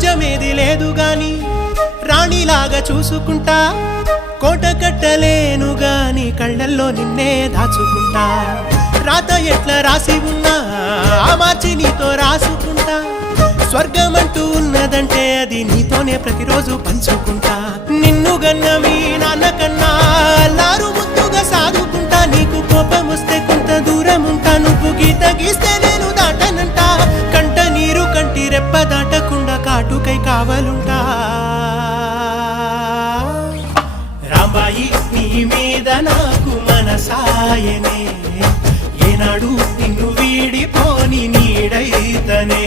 రాజ్యమేది లేదు గాని రాణిలాగా చూసుకుంటా కోట కట్టలేను గాని కళ్ళల్లో నిన్నే దాచుకుంటా రాత ఎట్లా రాసి ఉన్నా మార్చి నీతో రాసుకుంటా స్వర్గమంటూ ఉన్నదంటే అది నీతోనే ప్రతిరోజు పంచుకుంటా నిన్ను గన్న మీ నాన్నకన్నా లారు ముద్దుగా సాదుకుంటా నీకు కోపం వస్తే కొంత దూరం ఉంటా నువ్వు గీత గీస్తే నేను దాటనంటా కంట నీరు కంటి రెప్ప దాటకుండా కాటుకై కావలుంటా రాంబాయి నీ మీద నాకు మనసాయనే ఏనాడు నిన్ను వీడిపోని నీడైతనే